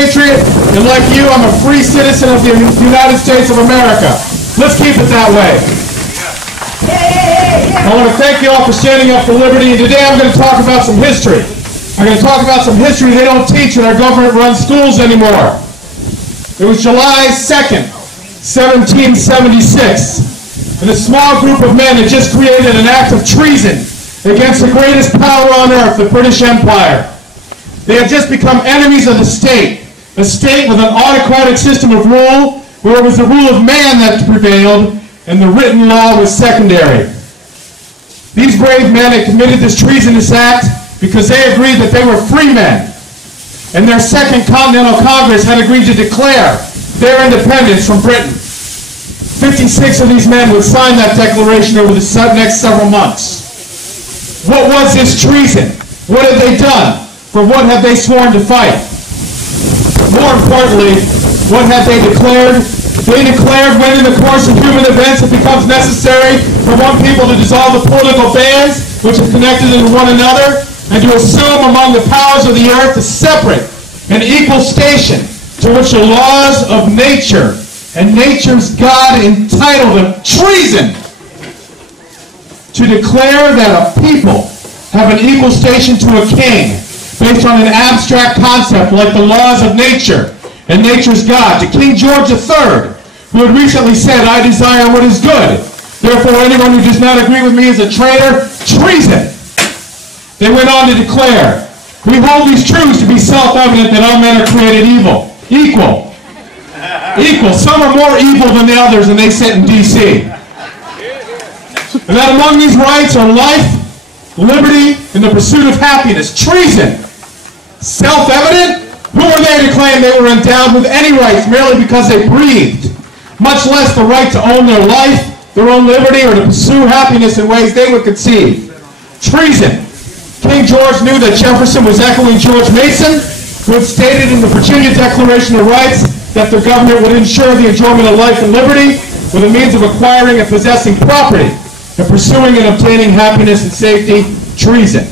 Patriot, and like you, I'm a free citizen of the United States of America. Let's keep it that way. I want to thank you all for standing up for liberty, and today I'm going to talk about some history. I'm going to talk about some history they don't teach in our government-run schools anymore. It was July 2nd, 1776, and a small group of men had just created an act of treason against the greatest power on earth, the British Empire. They had just become enemies of the state, a state with an autocratic system of rule, where it was the rule of man that prevailed, and the written law was secondary. These brave men had committed this treasonous act because they agreed that they were free men, and their Second Continental Congress had agreed to declare their independence from Britain. 56 of these men would sign that declaration over the next several months. What was this treason? What had they done? For what had they sworn to fight? More importantly, what had they declared? They declared when in the course of human events it becomes necessary for one people to dissolve the political bands which are connected to one another, and to assume among the powers of the earth a separate and equal station to which the laws of nature and nature's God entitle them treason. To declare that a people have an equal station to a king based on an abstract concept like the laws of nature and nature's God, to King George III, who had recently said, "I desire what is good. Therefore, anyone who does not agree with me is a traitor." Treason. They went on to declare, "We hold these truths to be self-evident that all men are created evil." Equal. Equal. Some are more evil than the others, and they sit in D.C. And that among these rights are life, liberty, and the pursuit of happiness. Treason. Self-evident? Who are they to claim they were endowed with any rights merely because they breathed, much less the right to own their life, their own liberty, or to pursue happiness in ways they would conceive? Treason. King George knew that Jefferson was echoing George Mason, who had stated in the Virginia Declaration of Rights that the government would ensure the enjoyment of life and liberty with a means of acquiring and possessing property, and pursuing and obtaining happiness and safety. Treason.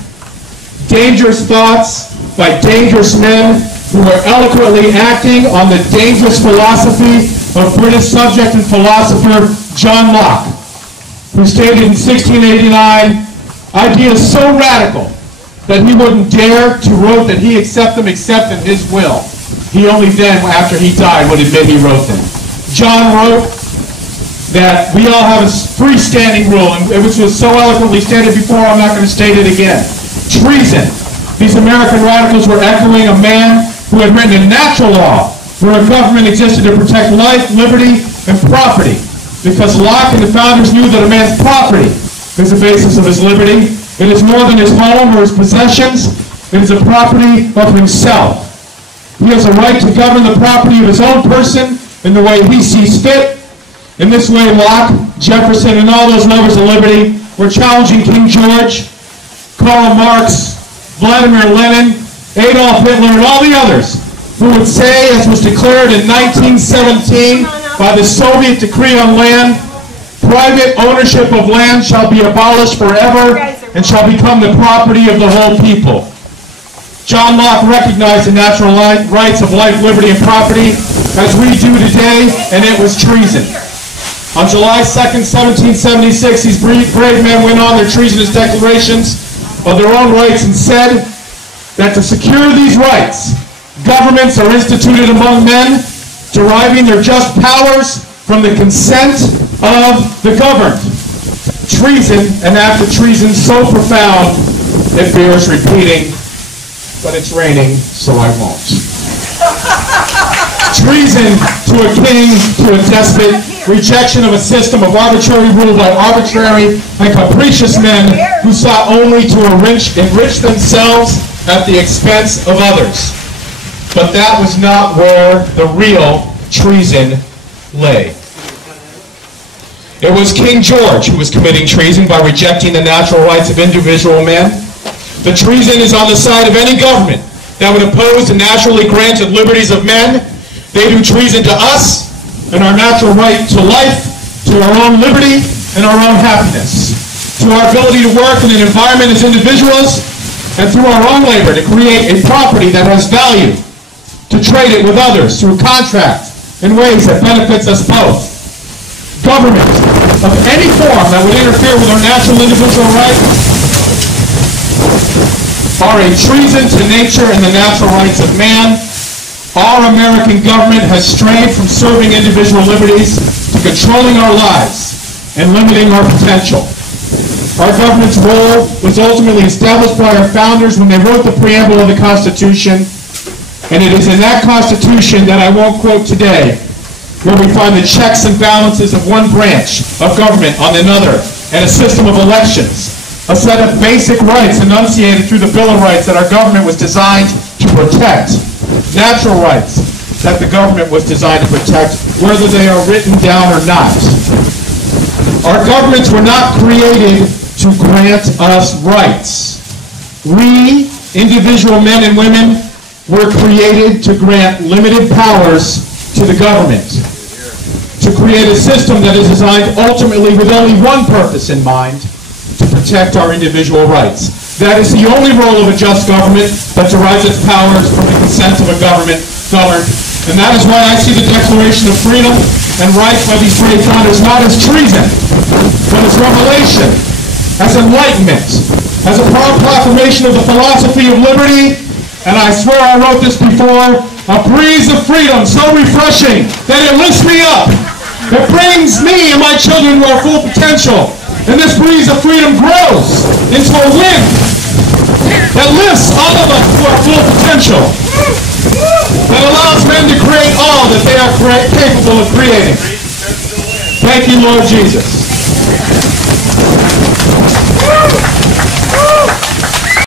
Dangerous thoughts by dangerous men who were eloquently acting on the dangerous philosophy of British subject and philosopher John Locke, who stated in 1689 ideas so radical that he wouldn't dare to wrote that he accept them except in his will. He only then, after he died, would admit he wrote them. John wrote that we all have a freestanding rule, and which was so eloquently stated before, I'm not going to state it again. Treason. These American radicals were echoing a man who had written a natural law where a government existed to protect life, liberty, and property, because Locke and the founders knew that a man's property is the basis of his liberty. It is more than his home or his possessions. It is a property of himself. He has a right to govern the property of his own person in the way he sees fit. In this way, Locke, Jefferson, and all those lovers of liberty were challenging King George, Karl Marx, Vladimir Lenin, Adolf Hitler, and all the others who would say, as was declared in 1917 by the Soviet decree on land, private ownership of land shall be abolished forever and shall become the property of the whole people. John Locke recognized the natural rights of life, liberty, and property as we do today, and it was treason. On July 2nd, 1776, these brave men went on their treasonous declarations of their own rights and said that to secure these rights, governments are instituted among men, deriving their just powers from the consent of the governed. Treason, an act of treason so profound it bears repeating, but it's raining, so I won't. Treason to a king, to a despot, rejection of a system of arbitrary rule by arbitrary and capricious men who sought only to enrich themselves at the expense of others. But that was not where the real treason lay. It was King George who was committing treason by rejecting the natural rights of individual men. The treason is on the side of any government that would oppose the naturally granted liberties of men. They do treason to us and our natural right to life, to our own liberty, and our own happiness, to our ability to work in an environment as individuals, and through our own labor to create a property that has value. to trade it with others through contract in ways that benefits us both. Government of any form that would interfere with our natural individual rights are a treason to nature and the natural rights of man. Our American government has strayed from serving individual liberties to controlling our lives and limiting our potential. Our government's role was ultimately established by our founders when they wrote the preamble of the Constitution, and it is in that Constitution that I won't quote today where we find the checks and balances of one branch of government on another and a system of elections, a set of basic rights enunciated through the Bill of Rights that our government was designed to protect, natural rights that the government was designed to protect, whether they are written down or not. Our governments were not created to grant us rights. We, individual men and women, were created to grant limited powers to the government, to create a system that is designed ultimately with only one purpose in mind, to protect our individual rights. That is the only role of a just government that derives its powers from the consent of a government governed. And that is why I see the Declaration of Freedom and Rights by these great founders not as treason, but as revelation, as enlightenment, as a proclamation of the philosophy of liberty. And I swear I wrote this before, a breeze of freedom so refreshing that it lifts me up. It brings me and my children to our full potential. And this breeze of freedom grows into a wind that lifts all of us to our full potential, that allows men to create all that they are capable of creating. Thank you, Lord Jesus.